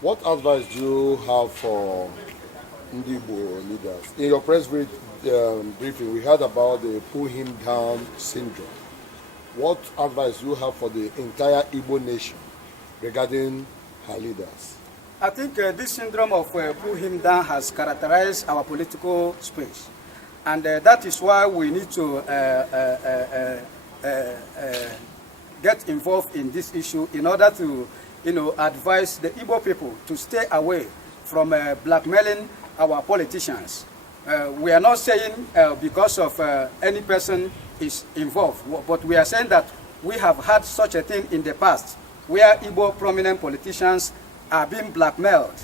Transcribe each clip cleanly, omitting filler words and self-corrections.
What advice do you have for Igbo leaders? In your press briefing, we heard about the pull him down syndrome. What advice do you have for the entire Igbo nation regarding her leaders? I think this syndrome of pull him down has characterized our political space. And that is why we need to get involved in this issue in order to, advise the Igbo people to stay away from blackmailing our politicians. We are not saying because of any person is involved, but we are saying that we have had such a thing in the past where Igbo prominent politicians are being blackmailed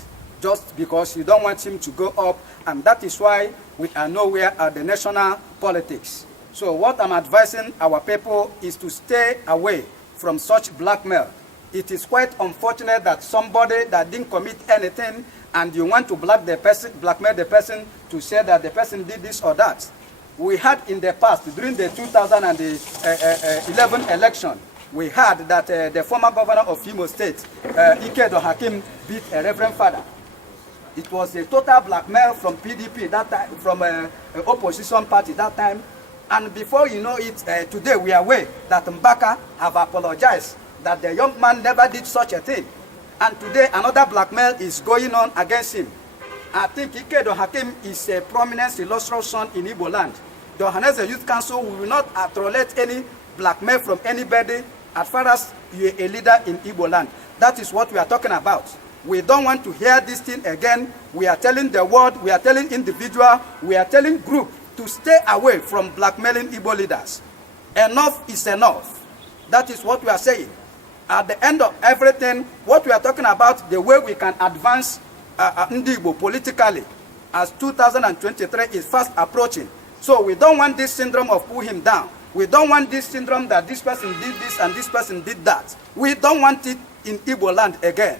just because you don't want him to go up, and that is why we are nowhere at the national politics. So what I'm advising our people is to stay away from such blackmail. It is quite unfortunate that somebody that didn't commit anything and you want to blackmail the person to say that the person did this or that. We had in the past, during the 2011 election, we heard that the former governor of Imo State, Ikedi Ohakim, beat a reverend father. It was a total blackmail from PDP that time, from opposition party that time. And before you know it, today we are aware that Mbaka have apologized that the young man never did such a thing. And today another blackmail is going on against him. I think Ikedi Ohakim is a prominent, illustrious son in Igbo land. The Ohanaeze Youth Council will not tolerate any blackmail from anybody as far as you are a leader in Igbo land. That is what we are talking about. We don't want to hear this thing again. We are telling the world, we are telling individual, we are telling group to stay away from blackmailing Igbo leaders. Enough is enough. That is what we are saying. At the end of everything, what we are talking about, the way we can advance Igbo politically, as 2023 is fast approaching. So we don't want this syndrome of pull him down. We don't want this syndrome that this person did this and this person did that. We don't want it in Igbo land again.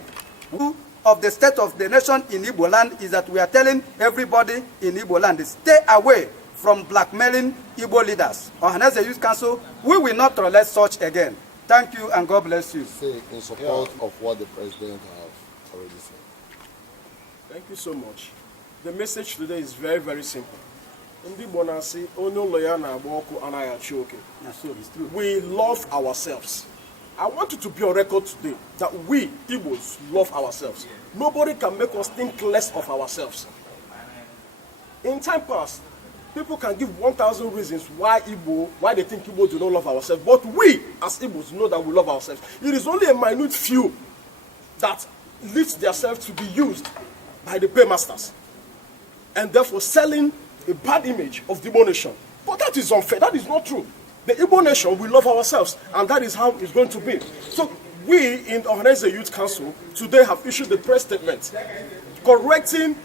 Of the state of the nation in Igbo land is that we are telling everybody in Igbo land, stay away from blackmailing Igbo leaders. Ohanaeze Youth Council, we will not tolerate such again. Thank you and God bless you. Say in support of what the president has already said. Thank you so much. The message today is very, very simple. We love ourselves. I want you to be on record today that we, Igbos, love ourselves. Nobody can make us think less of ourselves. In time past, people can give 1,000 reasons why they think Igbo do not love ourselves. But we, as Igbos, know that we love ourselves. It is only a minute few that leads themselves to be used by the paymasters, and therefore selling a bad image of the Igbo nation. But that is unfair. That is not true. The Igbo nation, we love ourselves, and that is how it's going to be. So we in Ohanaeze Youth Council today have issued a press statement correcting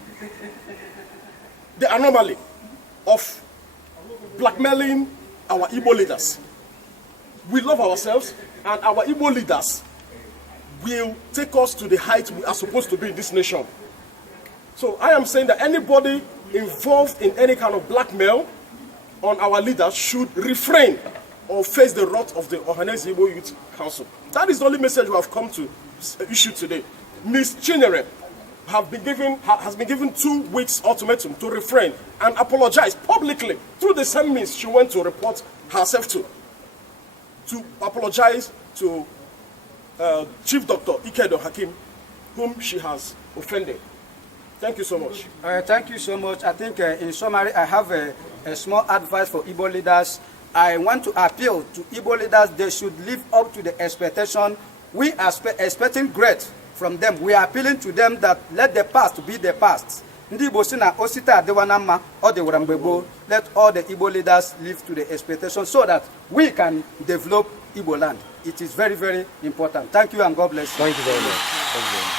the anomaly of blackmailing our Igbo leaders. We love ourselves, and our Igbo leaders will take us to the height we are supposed to be in this nation. So I am saying that anybody involved in any kind of blackmail on our leaders should refrain or face the wrath of the Ohanaeze Youth Council. That is the only message we have come to issue today. Ms. Chinere has been given 2 weeks ultimatum to refrain and apologize publicly through the same means she went to report herself to apologize to Chief Dr. Ikedi Ohakim, whom she has offended. Thank you so much. Thank you so much. I think in summary, I have a small advice for Igbo leaders. I want to appeal to Igbo leaders. They should live up to the expectation. We are expecting great from them. We are appealing to them that let the past be the past. Let all the Igbo leaders live to the expectation so that we can develop Igbo land. It is very, very important. Thank you and God bless you. Thank you very much. Thank you very much.